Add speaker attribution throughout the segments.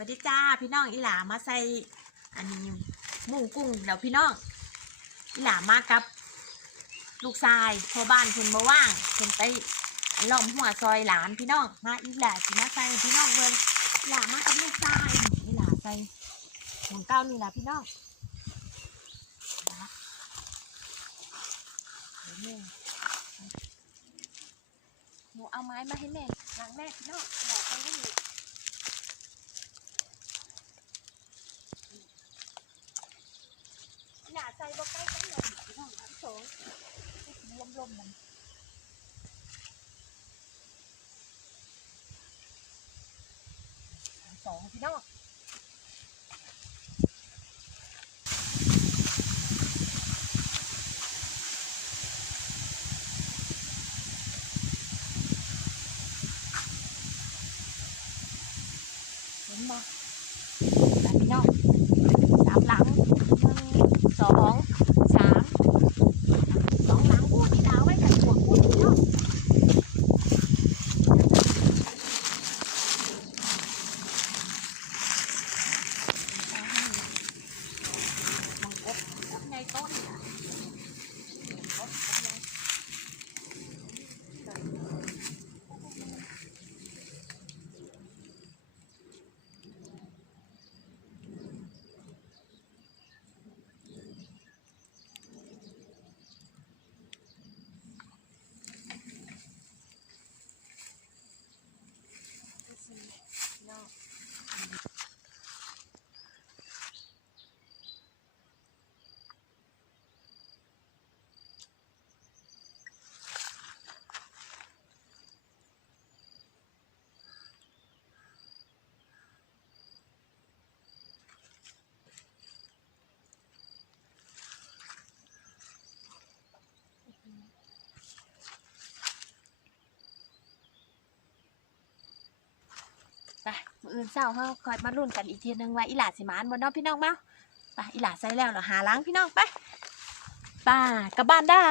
Speaker 1: วัสดีจ้าพี่น้องอีหลามาใส่อันนี้หมูกุ้งเดี๋ยวพี่น้องอีหลามากับ ลูกชายพอบ้านเพิ่นมาว่างเพิ่นไปล้อมหัวซอยหลานพี่น้องมาอีหลาสิมาใส่พี่น้องเบิ่งอีหลามากับลูกชายอีหลาใส่ของเก้านี่ละพี่น้องแม่หนูเอาไม้มาให้แม่หลังแม่พี่น้องอีหลาใส่ไว้นี่หนาใจบ่ใกล้กันเลยพี่น้ลมๆมันทั้งสอง พี่น้องเห็นบ่ไปพี่น้องสามหลังหนึ่งสองสามสองหลังพูดที่ดาวไว้กันหัวพูดพี่น้องมังกบกบในต้นน่ะกบกบในพี่น้อง ไปมื้ออื่นเช้าเฮาคอยมาลุ้นกันอีกทีหนึงว่าอีหลาสิมานบ่เนาะพี่น้องเมาไปอีหลาใส่แล้วเหรอหาล้างพี่น้องไปไป้ากลับบ้านได้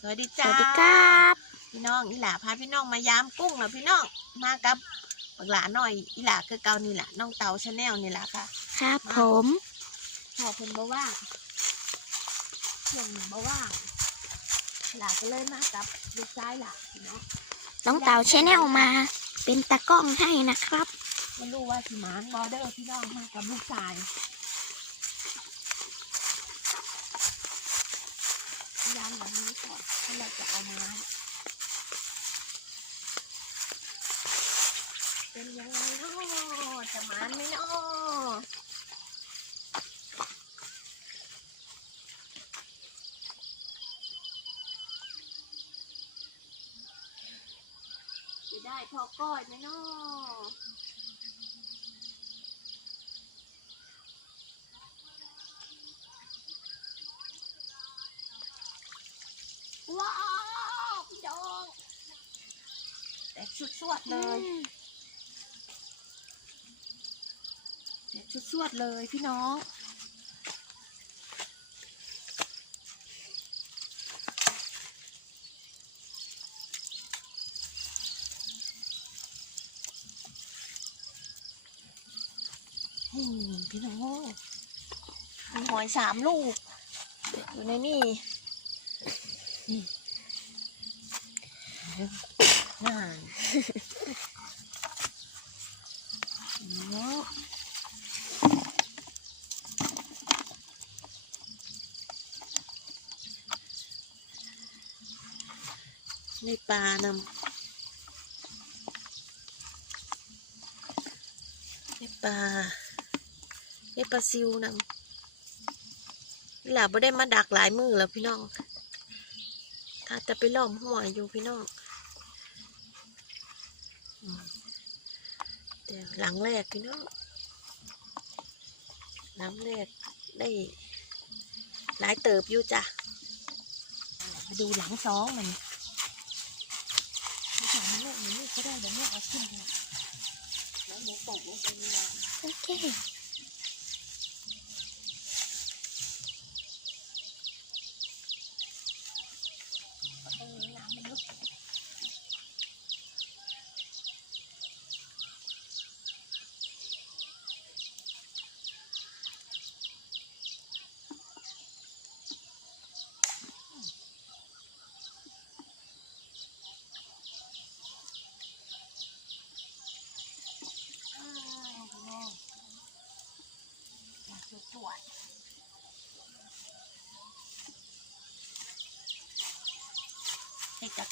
Speaker 1: สวัสดี
Speaker 2: ส
Speaker 1: จ้า
Speaker 2: วัสดีครับ
Speaker 1: พี่น้องอีหลาพาพี่น้องมายามกุ้งแล้วพี่น้องมากับบักหลาหน่อยอีหลาคือเก่านี่แหละน้องเตาชาแนลนี่แหละค่ะ
Speaker 2: ครับผม
Speaker 1: พ่อเพิ่นบ่ว่างเพิ่นบ่ว่างหลาก็เลยมากับลูกชายหลาพี่น้อง
Speaker 2: น้องเต่าชแนลมา เป็นตะกล้องให้นะครับ
Speaker 1: ไม่รู้ว่าสิหมานบอเดอร์พี่น้องมากับลูกชายพยายามแบบนี้ก่อนถ้าเราจะเอามาเป็นยังไงเนาะจะหมานไหมเนาะจะได้ พอก้อยไหมเนาะว้าวพี่ดองแต่ชุดสวดเลยแต่ชุดสวดเลยพี่น้อง พี่น้องมีหอยสามลูก อยู่ในนี่น่นในปลานำในปลา ในปลาซิวนำนี่หล่ะบ่ได้มาดักหลายมือแล้วพี่น้องอาจจะไปล้อมหัวอยู่พี่น้องแต่หลังแรกพี่น้องหลังแรกได้หลายเติบอยู่จ้ะมาดูหลังสองมันหลังแรกมันนี่ก็ได้เดี๋ยวแม่เอาขึ้นมาแล้วหมูตกลงไปในน้
Speaker 2: โอเคำ
Speaker 1: ตรงนี้น้ำมันลึก จาก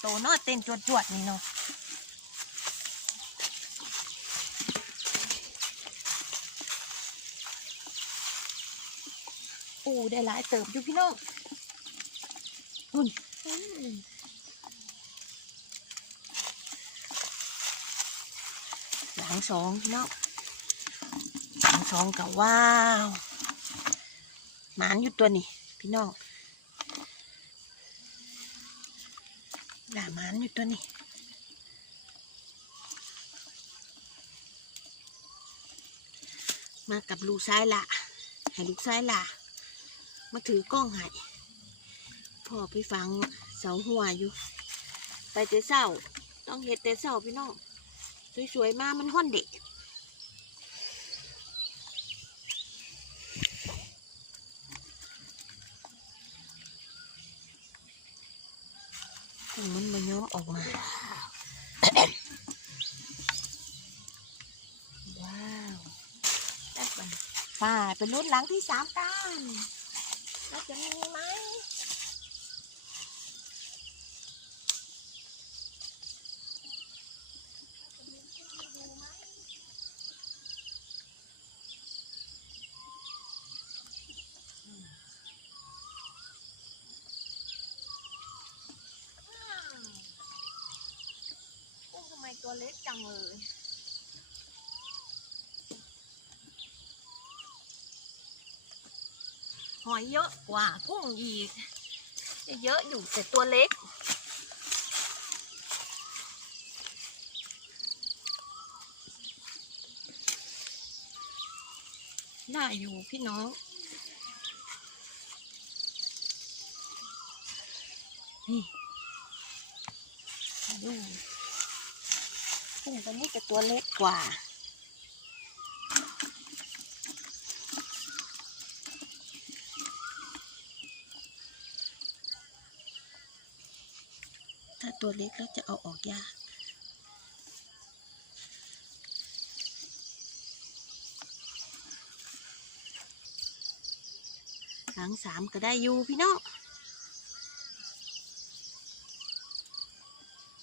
Speaker 1: โตเนาะเต้นจวดๆนี่เนาะปูได้หลายเติบอยู่พี่น้องหุ่นหลังสองพี่น้องหลังสองกับว้าวหมานอยู่ตัวนี่พี่น้อง หลามันอยู่ตัวนี้มากับลูกชายละให้ลูกชายละมาถือกล้องให้พ่อไปฟังเสาหัวอยู่ ไปเตะเสาต้องเห็ดเตะเสาพี่น้องสวยๆมามันห้อนเด็ก ถึงมันมาย้อมออกมา ว้าวแซ่บมัน ป่าเป็นรุ่นหลังที่สามกันแล้วจะมีไหมกุ้งทำไมตัวเล็กจังเลย หอยเยอะกว่ากุ้งอีก เยอะอยู่แต่ตัวเล็กน่าอยู่พี่น้องนี่มดูกุ้งตัวนี้จะตัวเล็กกว่า ตัวเล็กแล้วจะเอาออกยาก หลังสามก็ได้อยู่พี่น้อง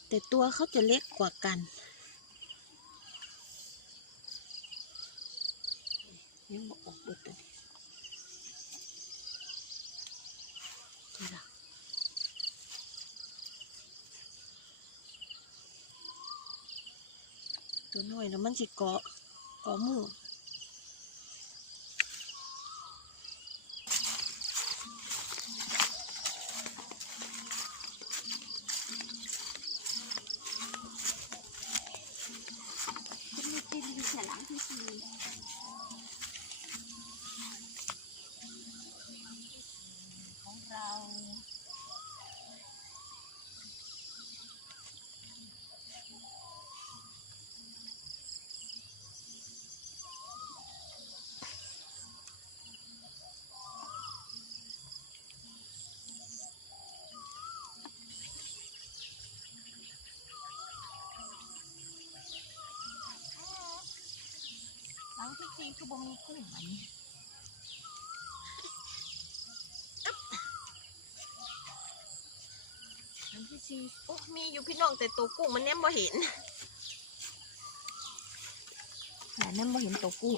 Speaker 1: แต่ตัวเขาจะเล็กกว่ากันยังบอกออกเบิดตัวนี้ล่ะ ตัวน้อยแล้วมันสิเกาะเกาะมือตินอยู่แค่หลังที่สี่ของเรา ปีคือบ่มีกุ้งอันนี้อันที่สี่โอ้มีอยู่พี่น้องแต่ตัวกุ้งมันแนมบ่เห็นหาแนมบ่เห็นตัวกุ้ง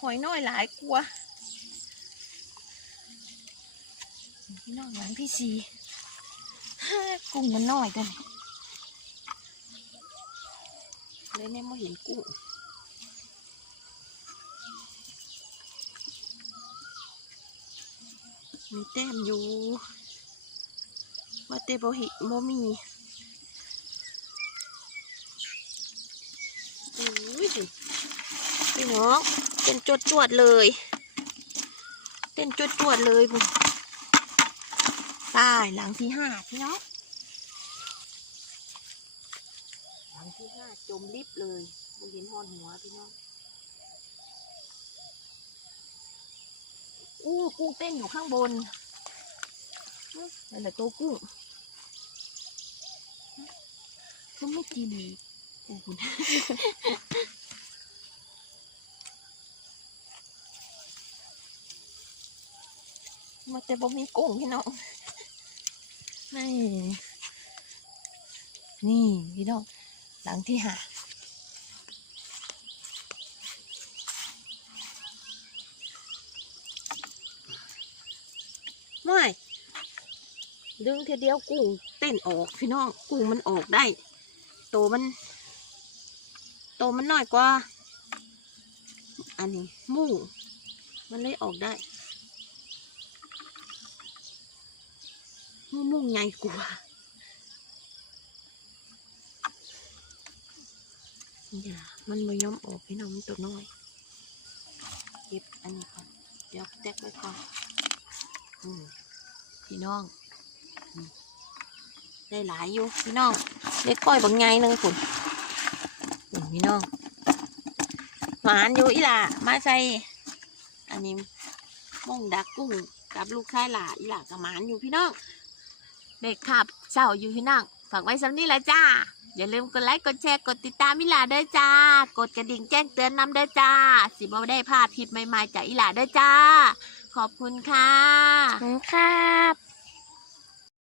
Speaker 1: หอยน้อยหลายกลัวพี่น้องหลังที่สีกุ้งมันน้อยกัน เลยเนี่ยมาเห็นกุ้งมีแต้มอยู่ว่าเตโบหิโมมีโอ้ยพี่น้องเต้นจวดจวดเลย เต้นจวดจวดเลยบุญตายหลังที่ห้าพี่น้อง หลั งที่ห้าจมลิบเลยบ่เห็นหอนหัวพี่น้อง อู้กุ้งเต้นอยู่ข้างบนนั่นแหละตัวกุ้งก็ไม่กินีกโอ้คุณนมันจะบ่มีกุ้งพี่น้องนี่ นี่พี่น้อง หลังที่หาไม่ดึงทีเดียวกุ้งเต้นออกพี่น้องกุ้งมันออกได้โตมัน โตมันน้อยกว่า อันนี้หมู่มันเลยออกได้มู่มุ่งใหญ่กว่า อย่ามันม่ยอมออกพี่น้องตัวน้อยเก็บอันนี้ก่อนเดี๋ยวแตกไว้ก่อนอืมพี่น้องอได้หลายอยู่พี่น้องเล็กก้อยบางไงนึงคุณพี่น้องหวานอยู่อีหล่ะมาใส่อันนี้ม่งดักกุ้งกับลูกชายหล่าอีหล่ะกับหมานอยู่พี่น้องเด็กขับเศร้าอยู่พี่น้องฝากไว้สำนี้แหละจ้า อย่าลืมกดไลค์กดแชร์กดติดตามอีหลาด้วยจ้า กดกระดิ่งแจ้งเตือนนำด้วยจ้า สิบ่ได้พลาดคลิปใหม่ๆจากอีหลาด้วยจ้า ขอบคุณค่ะ
Speaker 2: ขอบคุณครับ